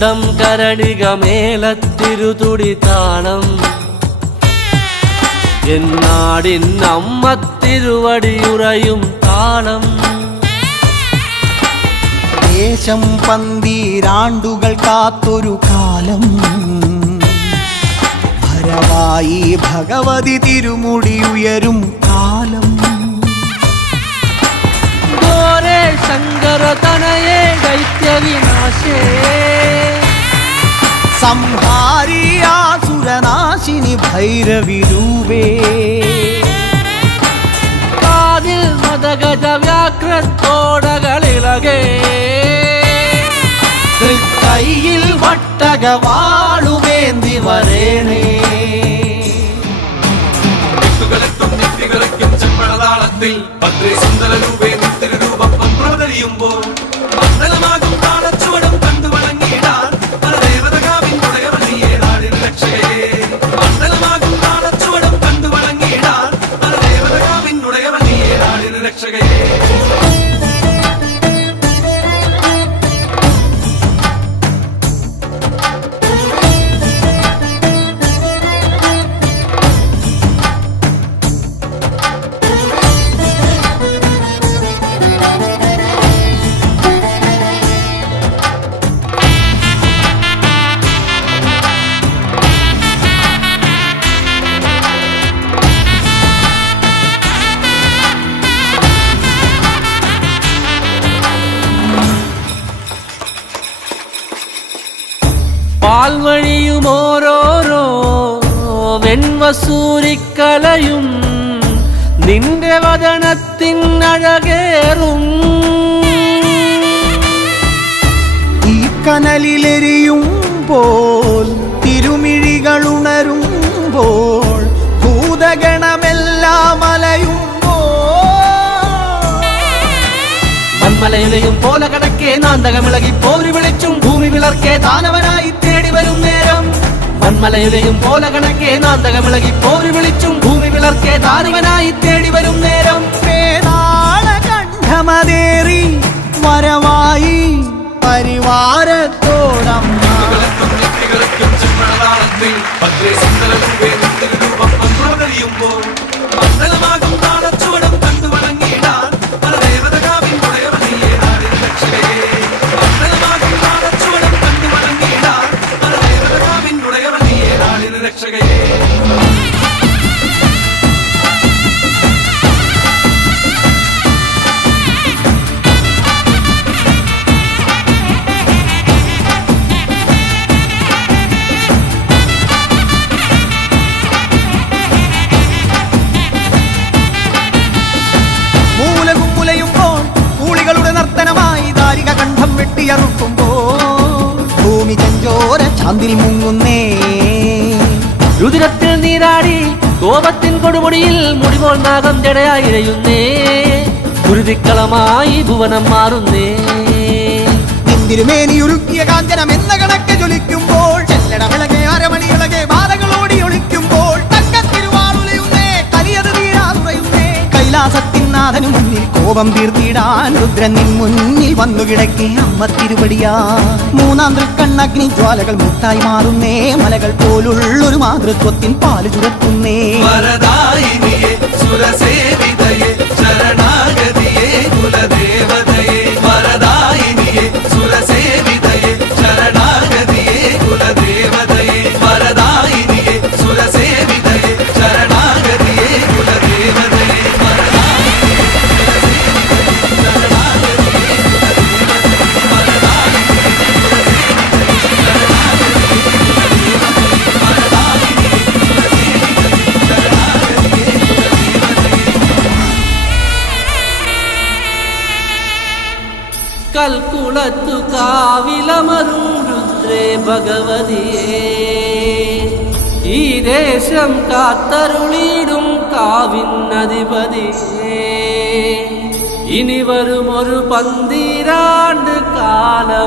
കണ്ടം കരണിക മേളത്തിരുതുടി താളം എന്നാടിൻ അമ്മ തിരുവടിയുറയും താളം ദേശം പന്തീരാണ്ടുകൾ കാത്തൊരു കാലം ഭരവായി ഭഗവതി തിരുമുടി ഉയരും കാലം ഗോരേ ശങ്കര തനയേ ദൈത്യവിനാശേ സംഹാരി ആസുരനാശിനി ഭൈരവി രൂപേ കാതിൽ മദഗജ വ്യാഘ്രത്തോടകളിളകേ കൈയിൽ വട്ടകവാളുവേന്തി വരേണേ ചെമ്പഴതാളത്തിൽ ഭദ്രേ സുന്ദര രൂപേ തിരുരൂപം പ്രവതരിയുമ്പോൾ മണ്ഡലമാകും താളച്ചുവടും കണ്ടു വണങ്ങിയിടാൻ പരദേവതകാവിൻ ഉടയവനിയെ നാടിന് രക്ഷകയെ മണ്ഡലമാകും താളച്ചുവടും കണ്ടു വണങ്ങിയിടാൻ പരദേവതകാവിൻ ഉടയവനിയെ നാടിന് രക്ഷകയെ പാൽവഴിയും ഓരോരോ വെൺവസൂരിക്കലയും നിന്റെ വദനത്തിനഴകേറും ഈ കനലിലെരിയുമ്പോൾ തിരുമിഴികളുണരുമ്പോൾ ഭൂതഗണമെല്ലാം മലയിലെയും പോലെ കടക്കെ നാന്തകമിളകി പോരി വിളിച്ചും ഭൂമി വിളർക്കെ ദാനവനായി തേടി വരും നേരം മൺമലയിലെയും പോലെ കണക്കെ നാന്തകമിളകി പോരി വിളിച്ചും ഭൂമി വിളർക്കെ ദാനവനായി തേടി വരും നേരം കണ്ഠമതേറി വരവായി പരിവാരത്തോടം മണ്ഡലമാകും താളച്ചുവടും കണ്ടു വണങ്ങിയിടാൻ പരദേവതകാവിൻ ഉടയവനിയെ നാടിന് രക്ഷകയെ മണ്ഡലമാകും താളച്ചുവടും കണ്ടു വണങ്ങിയിടാൻ പരദേവതകാവിൻ ഉടയവനിയെ നാടിന് രക്ഷകയെ ഭൂമി ചഞ്ചോര ചാന്തിൽ മുങ്ങുന്നേ രുതിരത്തിൽ നീരാടി കോപത്തിൻ കൊടുമുടിയിൽ മുടിപോൽ നാഗം ജടയായിരയുന്നേ കുരുതിക്കളമായി ഭുവനം മാറുന്നേ തിരുമേനിയുരുക്കിയ കാഞ്ചനം എന്ന കണക്ക് ജ്വലിക്കുമ്പോൾ ചെല്ലടമിളകെ അരമണിയിളകെ ബാധകളോടി ഒളിക്കുമ്പോൾ തക്കത്തിരുവാളുലയുന്നേ കലിയത് തീരാതുറയുന്നേ കൈലാസത്തിൻ നാഥനു മുന്നിൽ കോപം തീർത്തിടാൻ രുദ്രൻ നിൻ മുന്നിൽ വന്നു കിടക്കെ അമ്മ തിരുവടിയാ മൂന്നാം തൃക്കണ്ണഗ്നി ജ്വാലകൾ മുട്ടായി മാറുന്നേ മലകൾ പോലുള്ളൊരു മാതൃത്വത്തിൻ പാല് ചുരത്തുന്നേ വരദായിനിയേ സുരസേവിതയേ ശരണാഗതിയേ കുലദേവതയേ വരദായിനിയേ സുരസേവിതയേ ശരണാഗതിയേ കുലദേവതയേ വരദായിനിയേ സുരസേവിതയേ ശരണാഗതിയേ കുലദേവതയേ കൽക്കുളത്തു കാവിലമരും രുദ്രേ ഭഗവതിയേ ഈ ദേശം കാത്തരുളിയിടും കാവിനധിപതിയേ ഇനി വരും ഒരു 12 കാലമെത്തിടാൻ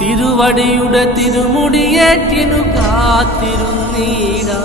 തിരുവടിയുടെ തിരുമുടിയേറ്റിനു കാത്തിരുന്നിടാൻ